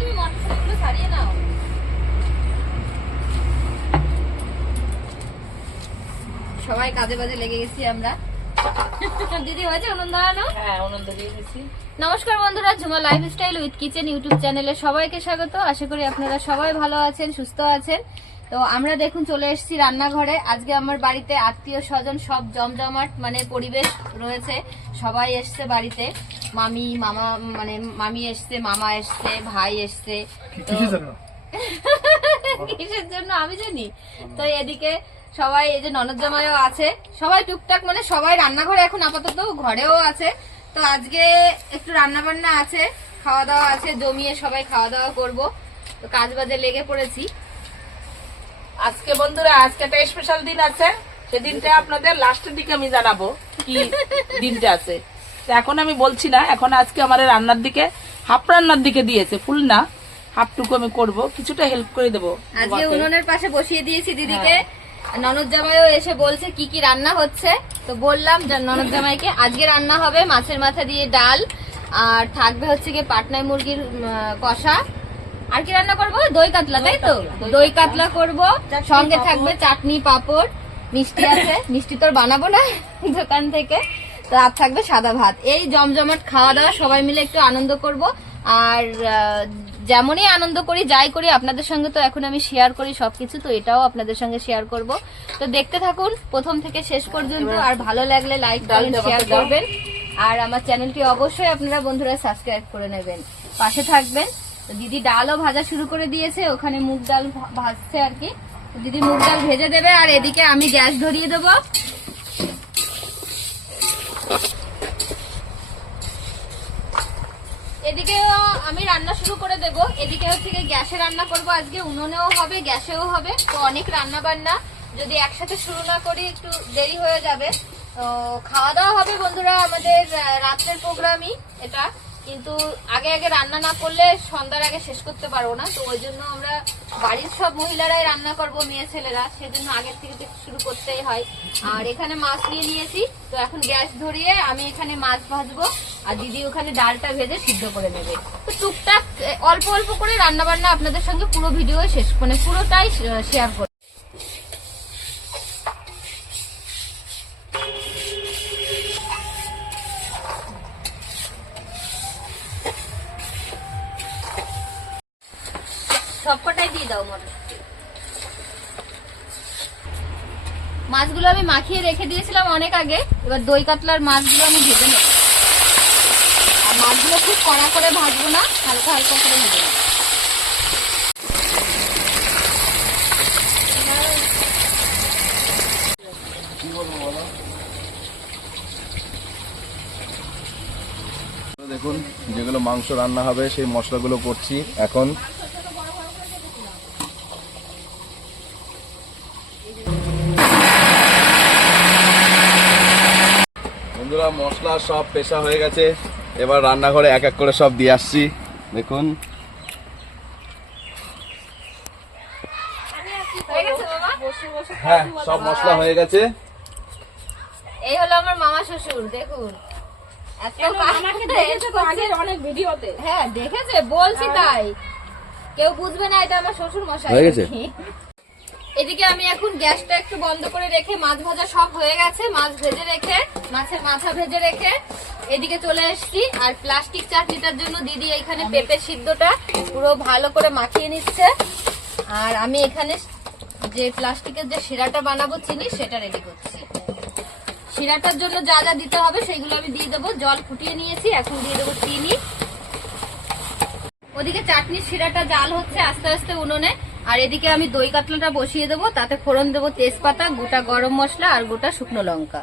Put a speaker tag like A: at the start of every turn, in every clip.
A: তুমি মটরশুটিগুলো সারিয়ে নাও। সবাই কাজে বাজে লেগে গেছি আমরা। দিদি হয়েছে উনুন
B: হ্যাঁ আনন্দ গেছি।
A: নমস্কার বন্ধুরা Jhuma lifestyle with kitchen YouTube চ্যানেলে সবাইকে স্বাগত। আশা করি আপনারা সবাই ভালো আছেন সুস্থ আছেন। তো আমরা দেখুন চলে এসেছি রান্নাঘরে। আজকে আমার বাড়িতে আত্মীয় স্বজন সব জমজমাট মানে পরিবেশ রয়েছে। সবাই এসছে বাড়িতে। মামি মামা মানে মামি এসছে মামা এসছে ভাই এসছে। কিসের জন্য? আমি জানি। তো এদিকে সবাই এই যে ননদ জামাইও আছে। সবাই টুকটাক মানে সবাই রান্নাঘরে এখন আপাতত ঘরেও আছে। তো আজকে একটু রান্না বান্না আছে খাওয়া দাওয়া আছে জমিয়ে সবাই খাওয়া দাওয়া করব। তো কাজ বাজে লেগে পড়েছি।
B: আজকে বন্ধুরা আজকে একটা স্পেশাল দিন আছে। সেদিনটা আপনাদের লাস্টের দিকে আমি জানাব কি দিনটা আছে। এখন আমি বলছি না এখন আজকে আমার রান্নার দিকে হাফ রান্নার দিকে দিয়েছে ফুল না। হাফটুকু আমি করব কিছুটা হেল্প করে দেবো
A: আজকে উনুনের পাশে বসিয়ে দিয়েছি দিদিকে। ননদ জামাইও এসে বলছে কি কি রান্না হচ্ছে? তো বললাম যে ননদ জামাইকে আজকে রান্না হবে মাছের মাথা দিয়ে ডাল আর থাকবে হচ্ছে গিয়ে পাটনায় মুরগির কষা। আর কি রান্না করব? দই কাতলা তাই তো? দই কাতলা। করব। সঙ্গে থাকবে চাটনি পাঁপড়। মিষ্টি আছে। মিষ্টি তোর বানাবো না? দোকান থেকে। তো আর থাকবে সাদা ভাত। এই জমজমাট খাওয়া দাওয়া সবাই মিলে একটু আনন্দ করব। আর যেমনই আনন্দ করি যাই করি আপনাদের সঙ্গে তো এখন আমি শেয়ার করি সবকিছু তো এটাও আপনাদের সঙ্গে শেয়ার করব। তো দেখতে থাকুন প্রথম থেকে শেষ পর্যন্ত। আর ভালো লাগলে লাইক করেন শেয়ার করবেন। আর আমার চ্যানেলটি অবশ্যই আপনারা বন্ধুরা সাবস্ক্রাইব করে নেবেন। পাশে থাকবেন। দিদি ডালও ভাজা শুরু করে দিয়েছে, ওখানে মুগ ডাল ভাজছে আর কি। দিদি মুগ ডাল ভেজে দেবে, আর এদিকে আমি গ্যাস ধরিয়ে দেবো। এদিকে আমি রান্না শুরু করে দেব। এদিকে হচ্ছে গ্যাসে রান্না করব। আজকে উনুনেও হবে, গ্যাসেও হবে। তো অনেক রান্না বান্না যদি একসাথে শুরু না করি, একটু দেরি হয়ে যাবে। তো খাওয়া দাওয়া হবে বন্ধুরা আমাদের রাত্রের প্রোগ্রামই এটা। কিন্তু আগে আগে রান্না না করলে সন্ধ্যার আগে শেষ করতে পারব না। তো ওই জন্য আমরা বাড়ির সব মহিলারাই রান্না করব, মেয়ে ছেলেরা। সেজন্য আগের থেকে শুরু করতেই হয়। আর এখানে মাছ নিয়ে নিয়েছি। তো এখন গ্যাস ধরিয়ে আমি এখানে মাছ ভাজবো। আর দিদি ওখানে ডালটা ভেজে সিদ্ধ করে নেবে। তো টুকটাক অল্প অল্প করে রান্না বান্না আপনাদের সঙ্গে পুরো ভিডিও শেষ মানে পুরোটাই শেয়ার করব। রেখে দিয়েছিলাম অনেক আগে, এবার দই কাতলার মাছগুলো আমি ভেজে নেব। আর মাছগুলো খুব কড়া করে ভাজবো না, হালকা হালকা করে ভেজে নেব।
C: দেখুন, যেগুলো মাংস রান্না হবে, সেই মশলাগুলো করছি। এখন বন্ধুরা মশলা সব পেশা হয়ে গেছে। এবার রান্নাঘরে এক এক করে সব দিয়ে আসছি। দেখুন।
A: হয়ে
C: হ্যাঁ সব মশলা হয়ে গেছে।
A: এই হলো আমার মামা শ্বশুর দেখুন। এত কাজ-
B: অনেক
A: হ্যাঁ দেখেছে বলছি তাই। কেউ বুঝবে না এটা আমার শ্বশুর মশাই
C: হয়ে গেছে?
A: এদিকে আমি এখন গ্যাসটা একটু বন্ধ করে রেখে মাছ ভাজা সব হয়ে গেছে। মাছ ভেজে রেখে, মাছের মাথা ভেজে রেখে এদিকে চলে এসেছি। আর প্লাস্টিক চাটনিটার জন্য দিদি এখানে পেঁপে সিদ্ধটা পুরো ভালো করে মাখিয়ে নিচ্ছে। আর আমি এখানে যে প্লাস্টিকের যে শিরাটা বানাবো চিনি, সেটা রেডি করছি। শিরাটার জন্য যা যা দিতে হবে সেগুলো আমি দিয়ে দেবো। জল ফুটিয়ে নিয়েছি, এখন দিয়ে দেবো চিনি। ওদিকে চাটনির শিরাটা জাল হচ্ছে আস্তে আস্তে উনুনে। আর এদিকে আমি দই কাতলাটা বসিয়ে দেবো, তাতে ফোড়ন দেবো তেজপাতা, গোটা গরম মশলা আর গোটা শুকনো লঙ্কা।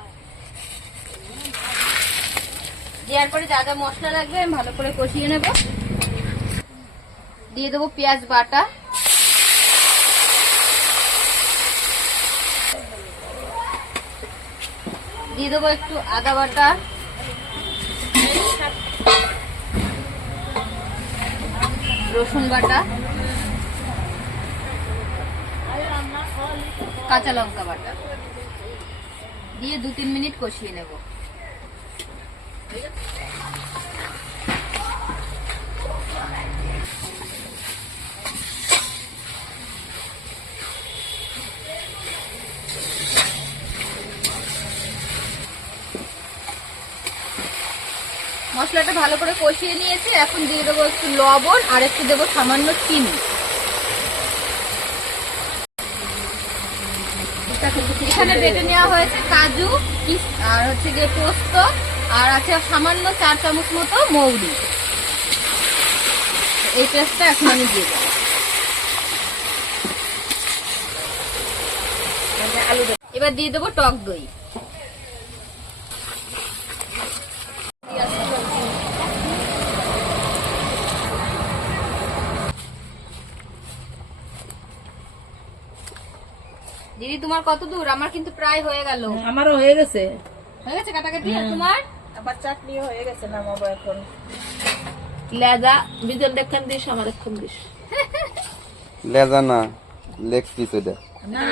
A: দেওয়ার পরে যা যা মশলা লাগবে আমি ভালো করে কষিয়ে নেব। দিয়ে দেবো পেঁয়াজ বাটা। দিয়ে দেবো একটু আদা বাটা। রসুন বাটা। কাঁচা লঙ্কা বাটা। দিয়ে দু তিন মিনিট কষিয়ে নেব। মশলাটা ভালো করে কষিয়ে নিয়েছি। এখন দিয়ে দেবো একটু লবণ আর একটু দেবো সামান্য চিনি। এখানে বেটে নেওয়া হয়েছে কাজু আর হচ্ছে গিয়ে পোস্ত, আর আছে সামান্য চার চামচ মতো মৌরি। এই পেস্টটা এখন আমি দিয়ে দেবো। এবার দিয়ে দেবো টক দই দিদি তোমার কত দূর? আমার কিন্তু প্রায় হয়ে গেল।
B: আমারও হয়ে গেছে।
A: হয়ে গেছে কাটাকাটি? আর তোমার?
B: আবার চাটনি হয়ে গেছে নামাবো এখন। লেজা বিজন দেখেন দিস আমার এখন দিস।
C: লেজা না লেগ পিস এটা।
B: না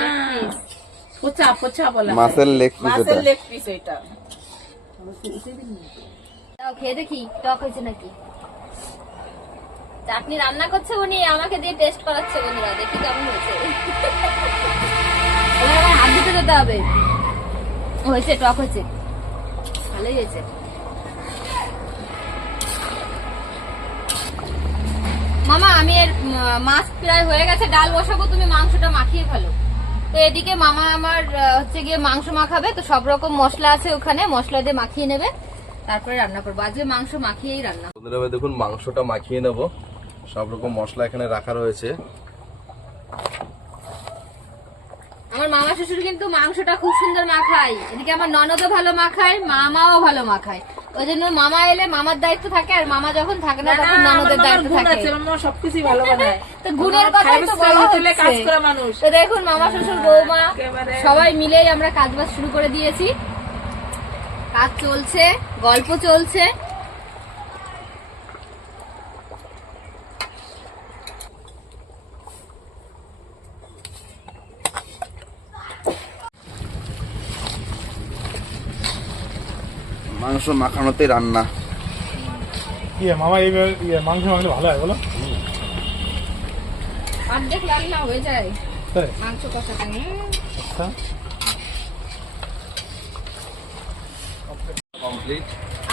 B: পোচা পোচা বলা
C: মাছের লেগ পিস এটা।
B: মাছের লেগ পিস এটা।
A: দাও খেয়ে দেখি টক হয়েছে নাকি? চাটনি রান্না করছে উনি আমাকে দিয়ে টেস্ট করাচ্ছে বন্ধুরা দেখি কেমন হয়েছে। আমার হাত হবে। হয়েছে, টক হয়েছে। ভালোই হয়েছে। মামা, আমি এর মাছ প্রায় হয়ে গেছে, ডাল বসাবো, তুমি মাংসটা মাখিয়ে ফেলো। তো এদিকে মামা আমার হচ্ছে গিয়ে মাংস মাখাবে, তো সব রকম মশলা আছে ওখানে, মশলা দিয়ে মাখিয়ে নেবে। তারপরে রান্না করব। আজকে মাংস মাখিয়েই রান্না।
C: বন্ধুরা দেখুন, মাংসটা মাখিয়ে নেব। সব রকম মশলা এখানে রাখা রয়েছে।
A: শ্বশুর কিন্তু মাংসটা খুব সুন্দর মাখায়। এদিকে আমার ননদও ভালো মাখায় মামাও ভালো মাখায়। ওই জন্য মামা এলে মামার দায়িত্ব থাকে আর মামা যখন থাকে না তখন ননদের দায়িত্ব থাকে।
B: সবকিছু ভালো বানায়
A: তো গুণের কথাই তো বলা
B: কাজ। করে মানুষ।
A: তো দেখুন মামা শ্বশুর বৌমা সবাই মিলেই আমরা কাজ বাজ শুরু করে দিয়েছি। কাজ চলছে গল্প চলছে।
C: মাংস মাখানোতে রান্না।
D: ইয়ে মামা ইয়ে মাংস মাংস ভালো হয় বলো।
A: অর্ধেক রান্না হয়ে যায়। মাংস কষাটা
D: আচ্ছা।
C: কমপ্লিট।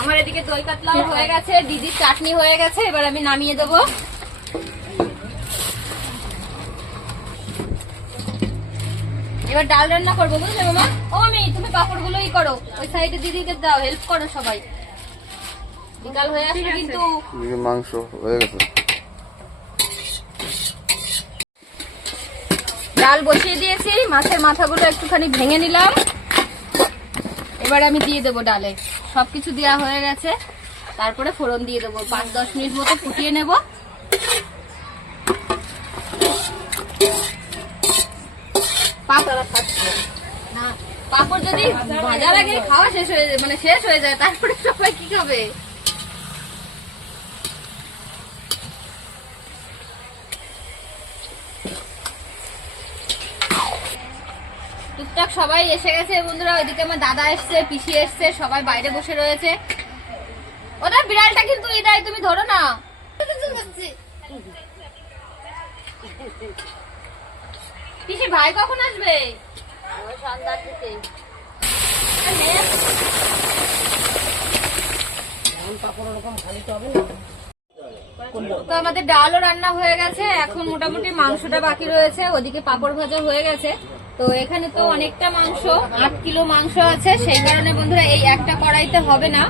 A: আমার এদিকে দই কাতলাও হয়ে গেছে দিদির চাটনি হয়ে গেছে এবার আমি নামিয়ে দেবো। এবার ডাল রান্না করব বুঝলে মামা? ও আমি তুমি পাপড় করো ওই সাইডে দিদিকে দাও হেল্প করো সবাই। বিকাল হয়ে আসবে কিন্তু।
C: মাংস হয়ে গেছে।
A: ডাল বসিয়ে দিয়েছি মাছের মাথাগুলো একটুখানি ভেঙে নিলাম। এবার আমি দিয়ে দেবো ডালে। সবকিছু দেওয়া হয়ে গেছে। তারপরে ফোড়ন দিয়ে দেবো। পাঁচ দশ মিনিট মতো ফুটিয়ে নেব। পাপড় না যদি ভাজার আগে খাওয়া শেষ হয়ে যায় মানে শেষ হয়ে যায়, তারপরে সবাই কি খাবে? টুকটাক সবাই এসে গেছে বন্ধুরা, ওইদিকে আমার দাদা এসছে, পিসি এসছে, সবাই বাইরে বসে রয়েছে। ওটা বিড়ালটা কিন্তু ইদাই তুমি ধরো না। পিসির ভাই কখন আসবে? তো আমাদের ডালও রান্না হয়ে গেছে, এখন মোটামুটি মাংসটা বাকি রয়েছে, ওদিকে পাপড় ভাজা হয়ে গেছে। তো এখানে তো অনেকটা মাংস, আট কিলো মাংস আছে, সেই কারণে বন্ধুরা এই একটা কড়াইতে হবে না।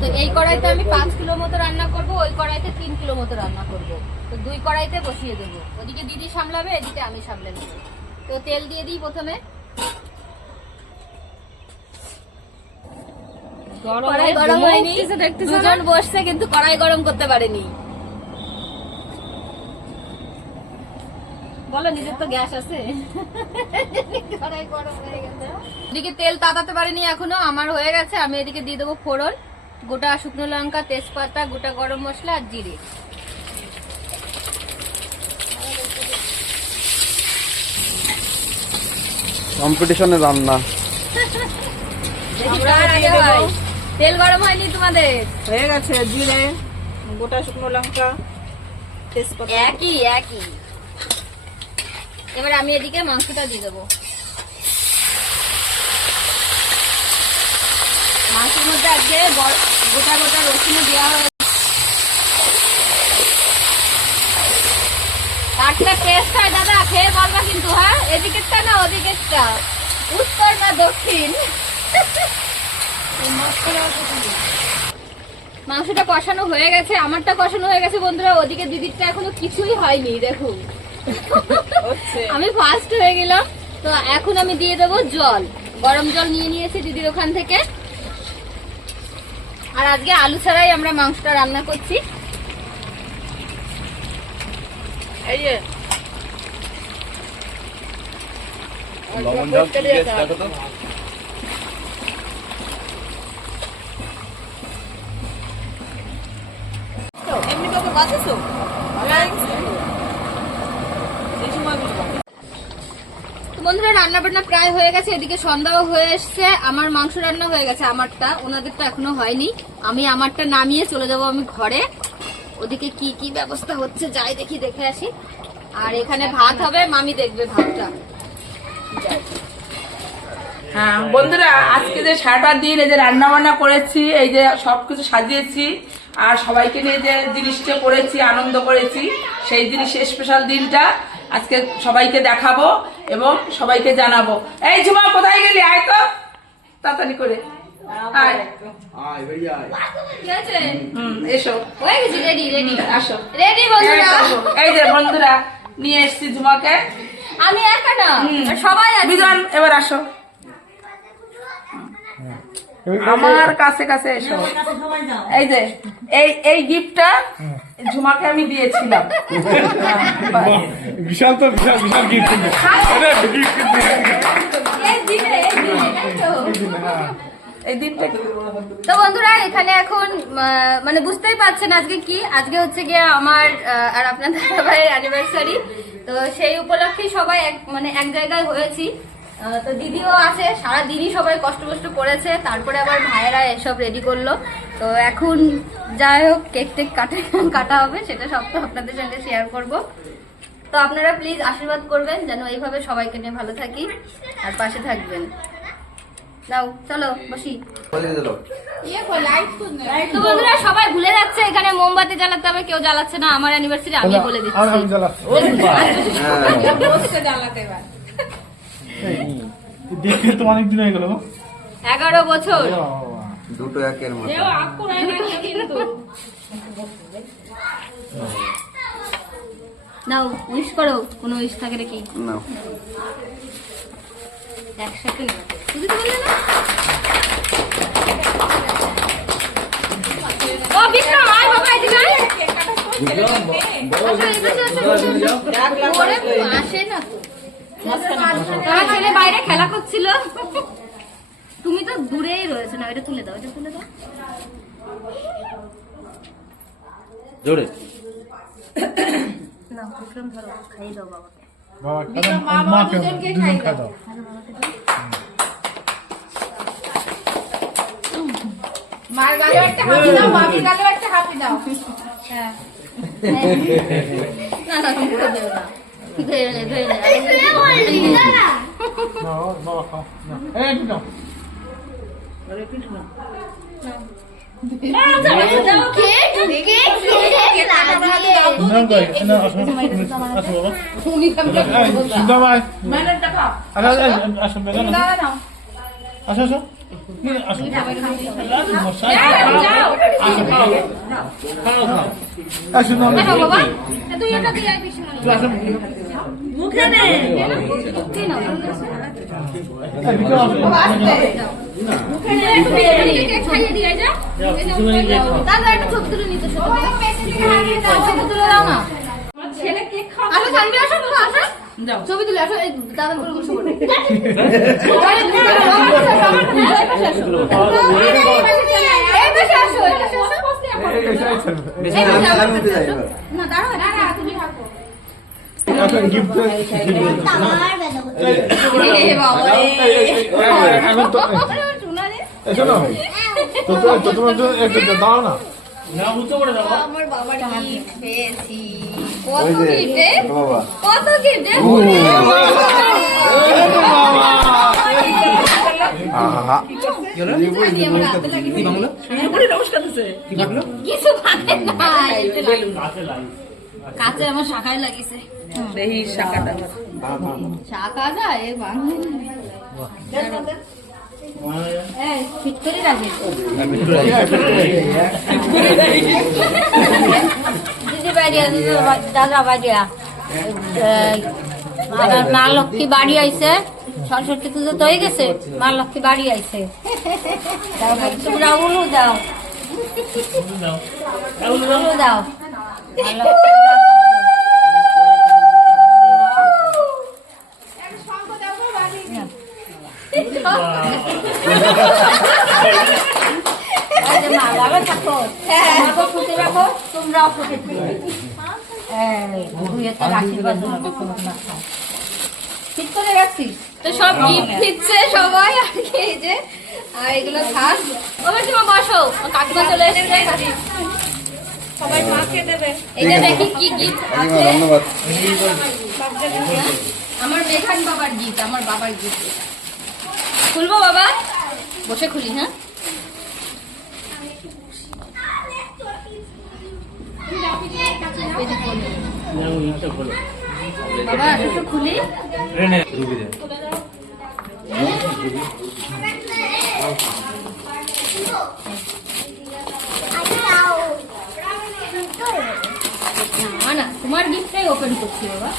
A: তো এই কড়াইতে আমি পাঁচ কিলো মতো রান্না করব, ওই কড়াইতে তিন কিলো মতো রান্না করব। তো দুই কড়াইতে বসিয়ে দেবো। ওদিকে দিদি সামলাবে, এদিকে আমি সামলে নেব। তো তেল দিয়ে দিই প্রথমে। কড়াই গরম হয়নি দুজন বসছে কিন্তু কড়াই গরম করতে পারেনি। বলো নিজের তো গ্যাস আছে। কড়াই গরম হয়ে গেছে। এদিকে তেল তাতাতে পারিনি এখনও আমার হয়ে গেছে। আমি এদিকে দিয়ে দেবো ফোড়ন গোটা শুকনো লঙ্কা তেজপাতা গোটা গরম মশলা আর জিরে।
C: কম্পিটিশনে রান্না।
A: আমরা আগে। তেল গরম হয়নি তোমাদের?
B: হয়ে গেছে জিরে গোটা শুকনো লঙ্কা তেজপাতা।
A: একই একই। এবার আমি এদিকে মাংসটা দিয়ে দেবো। মাংসের মধ্যে আজকে গোটা গোটা রসুনও দেওয়া হয়েছে। কাঠটা টেস্ট হয় দাদা খেয়ে বলবা কিন্তু হ্যাঁ? এদিকেরটা না ওদিকেরটা। উত্তর না দক্ষিণ। মাংসটা কষানো হয়ে গেছে আমারটা কষানো হয়ে গেছে বন্ধুরা ওদিকে দিদিরটা এখনও কিছুই হয়নি দেখুন। আমি ফার্স্ট হয়ে গেলাম তো এখন আমি দিয়ে দেবো জল। গরম জল নিয়ে নিয়েছি দিদির ওখান থেকে। আর আজকে আলু ছাড়াই আমরা মাংসটা রান্না করছি।
C: লবণ ঝাল তো
A: বন্ধুরা রান্না বান্না প্রায় হয়ে গেছে এদিকে সন্ধ্যাও হয়ে এসছে। আমার মাংস রান্না হয়ে গেছে আমারটা। ওনাদেরটা এখনও হয়নি। আমি আমারটা নামিয়ে চলে যাব আমি ঘরে। ওদিকে কি কি ব্যবস্থা হচ্ছে যাই দেখি দেখে আসি। আর এখানে ভাত হবে মামি দেখবে ভাতটা।
B: হ্যাঁ বন্ধুরা আজকে যে সারাটা দিন এই যে রান্না বান্না করেছি এই যে সবকিছু সাজিয়েছি আর সবাইকে নিয়ে যে জিনিসটা করেছি আনন্দ করেছি সেই জিনিস স্পেশাল দিনটা আজকে সবাইকে দেখাবো এবং সবাইকে জানাব। এই ঝুমা কোথায় গেলি? আয় তো। তাড়াতাড়ি করে। আয়।
C: আয়
A: ঠিক আছে
B: হুম এসো।
A: রেডি রেডি
B: আসো।
A: রেডি বন্ধুরা?
B: এই যে বন্ধুরা নিয়ে এসছি ঝুমাকে।
A: আমি একা না সবাই
B: বিজন এবার আসো। আমার কাছে কাছে এসো। এই যে এই এই গিফটটা ঝুমাকে আমি দিয়েছিলাম। হ্যাঁ,
D: বিশাল তো বিশাল বিশাল গিফট
A: এই দিনে এই তো?
B: দিনটা
A: তো বন্ধুরা এখানে এখন মানে বুঝতেই পারছেন আজকে কি? আজকে হচ্ছে গিয়ে আমার আর আপনার দাদা ভাইয়ের অ্যানিভার্সারি তো সেই উপলক্ষে সবাই এক মানে এক জায়গায় হয়েছি। তো দিদিও আছে সারা দিনই সবাই কষ্ট কষ্ট করেছে। তারপরে আবার ভাইয়েরা এসব রেডি করল। তো এখন যাই হোক কেক টেক কাটে কাটা হবে সেটা সব তো আপনাদের সঙ্গে শেয়ার করব। তো আপনারা প্লিজ আশীর্বাদ করবেন যেন এইভাবে সবাইকে নিয়ে ভালো থাকি আর পাশে থাকবেন। চলো বসি। তো বন্ধুরা সবাই ভুলে যাচ্ছে এখানে মোমবাতি জ্বালাতে হবে কেউ জ্বালাচ্ছে না আমার অ্যানিভার্সারি আমি বলে দিচ্ছি।
D: দেখে তো অনেক দিন হয়ে গেল
A: এগারো বছর।
C: দুটো একের মতো।
A: নাও উইশ করো কোনো উইশ থাকে নাকি?
C: না।
A: একসাথে না ও বিক্রম আয় বাবা এদিকে আয়। আসে না। তো। তোমার ছেলে বাইরে খেলা করছিল। তুমি তো দূরেই রয়েছে না এটা তুলে দাও এটা তুলে দাও।
C: জোরে।
A: না বিক্রম ধরো খাইয়ে দাও বাবাকে।
D: বাবা খাই দাও।
B: মার গালেও একটা হাতি দাও মামির গালেও একটা হাতি দাও।
A: না না তুমি
D: দাও। না, আসো, আসো আসো, আসো, আসো, আসো। আসো, আসো। আসো। আসো, খাও। খাও, খাও। আসো, আসো।
A: মুখে নে তুই না
D: এই, বিক্রম, আসো।
A: খাইয়ে দিয়ে যা দাদা একটা ছবি তুলে নিতে ছবি তুলে দাও না আসো সামনে আসো তুমি আসো
B: যাও
A: ছবি তুলে আসো দাদা করে বসে পড়ো আসো আসো আসো। না দাঁড়াও থাকো
D: আসো, gift তো-
A: এ বাবা রে।
D: এই, এই, এই, এখন তো-
A: শোনা।
D: তো তো- তোমার জন্য একটু দাও না
A: আমার বাবার গিফট পেয়েছি কত গিফট কত গিফট
C: আহা
D: কি লাগল
A: কিছু।
D: কাছে
A: আমার শাখায় লাগিছে।
B: দেখি শাখাটা।
A: শাখা যায় এ আমার মা লক্ষ্মী বাড়ি আইছে। সরস্বতী পুজো তো হয়ে গেছে মা লক্ষ্মী বাড়ি আইছে। তোমরা উলু দাও। উলু দাও। তোমরাও ফুটে আশীর্বাদ। ঠিক করে রাখছিস তো সব গিফট দিচ্ছে সবাই আর কি এই যে আর এগুলো থাক ও বসো। কাকিমা চলে এসেছে। সবাই মাকে দেবে এটা দেখি কি গিফট আছে।
C: ধন্যবাদ।
A: আমার মেঘান বাবার গিফট আমার বাবার গিফট। খুলবো বাবা? বসে খুলি হ্যাঁ? বাবা একটু খুলি।
D: রুবি দে
A: না না তোমার গিফটটাই ওপেন করছি বাবা।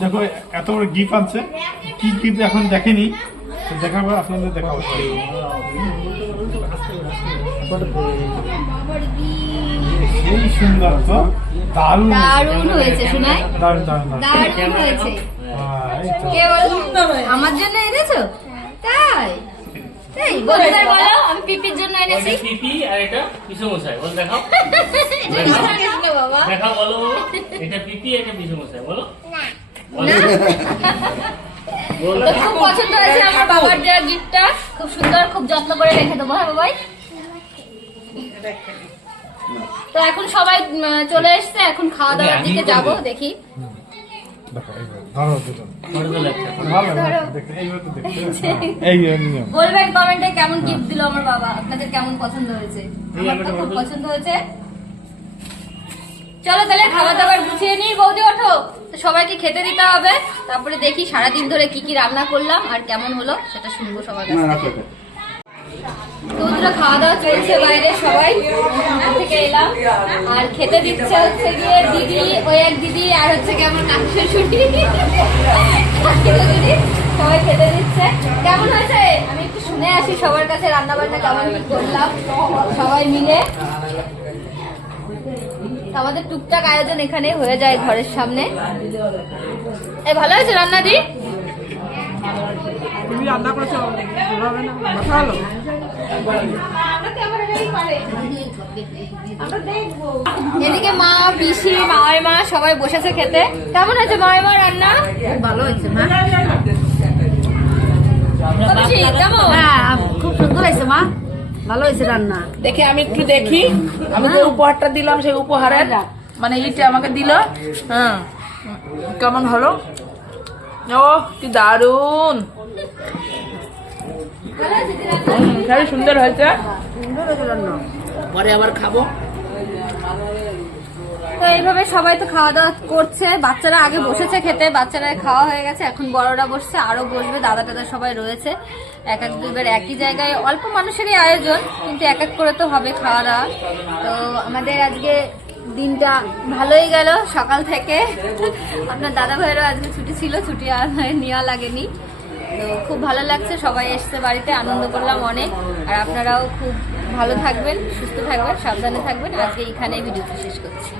E: দেখো এত বড় গিফট আনছে। কি গিফট এখন দেখেনি পর আপনাদের দেখাবো। সেই সুন্দর তো? দারুণ
A: দারুণ হয়েছে শোনাই।
E: দারুণ দারুণ দারুণ।
A: হয়েছে।
E: হ্যাঁ।
A: আমার জন্য এনেছো? তাই। তাই বন্ধুদের বলো আমি পিপির জন্য এনেছি।
D: পিপি আর এটা পিছু মশাই বল দেখাও।
A: এটা আমার জন্য বাবা?
D: দেখাও বলো বলো। এটা পিপি এটা পিছু মশাই বলো। বলো। বলো।
A: তো খুব পছন্দ হয়েছে আমার বাবার দেওয়া গিফটটা। খুব সুন্দর খুব যত্ন করে রেখে দেবো হ্যাঁ বাবাই? তো এখন সবাই চলে এসছে এখন খাওয়া দাওয়ার দিকে যাব দেখি।
E: ধরো এই
A: বলবেন কমেন্টে কেমন গিফট দিল আমার বাবা? আপনাদের কেমন পছন্দ হয়েছে? আমার তো খুব পছন্দ হয়েছে। চলো তাহলে খাবার দাবার গুছিয়ে নিই বৌদি ওঠো। তো সবাইকে খেতে দিতে হবে। তারপরে দেখি সারাদিন ধরে কি কি রান্না করলাম আর কেমন হলো সেটা শুনব সবার কাছ খাওয়া দাওয়া চলছে বাইরে সবাই। থেকে এলাম। আর খেতে দিচ্ছে হচ্ছে গিয়ে দিদি, ওই এক দিদি আর হচ্ছে সবাই খেতে দিচ্ছে। শুনে আসি সবার কাছে রান্না বান্না কেমন করলাম। সবাই মিলে। আমাদের টুকটাক আয়োজন এখানে হয়ে যায় ঘরের সামনে। এ, ভালো হয়েছে রান্না দি? এদিকে মা পিসি মাওয়াই মা সবাই বসেছে খেতে। কেমন হয়েছে মাওয়াই মা রান্না? ভালো হয়েছে মা।
F: খুব সুন্দর হয়েছে মা। ভালো হয়েছে রান্না।
B: দেখে আমি একটু দেখি। আমি যে উপহারটা দিলাম সেই উপহারের। মানে এইটা আমাকে দিল। হ্যাঁ কেমন হলো? ও কি দারুণ খুবই সুন্দর হয়েছে। পরে আবার খাব।
A: তো এইভাবে সবাই তো খাওয়া দাওয়া করছে। বাচ্চারা আগে বসেছে খেতে বাচ্চারা খাওয়া হয়ে গেছে। এখন বড়রা বসছে আরও বসবে দাদা টাদা সবাই রয়েছে। এক এক দুইবার একই জায়গায় অল্প মানুষেরই আয়োজন কিন্তু এক এক করে তো হবে খাওয়া দাওয়া। তো আমাদের আজকে দিনটা ভালোই গেল সকাল থেকে। আপনার দাদা ভাইয়েরও আজকে ছুটি ছিল ছুটি আর নেওয়া লাগেনি। তো খুব ভালো লাগছে, সবাই এসছে বাড়িতে, আনন্দ করলাম অনেক। আর আপনারাও খুব ভালো থাকবেন, সুস্থ থাকবেন, সাবধানে থাকবেন। আজকে এখানে ভিডিওটি শেষ করছি।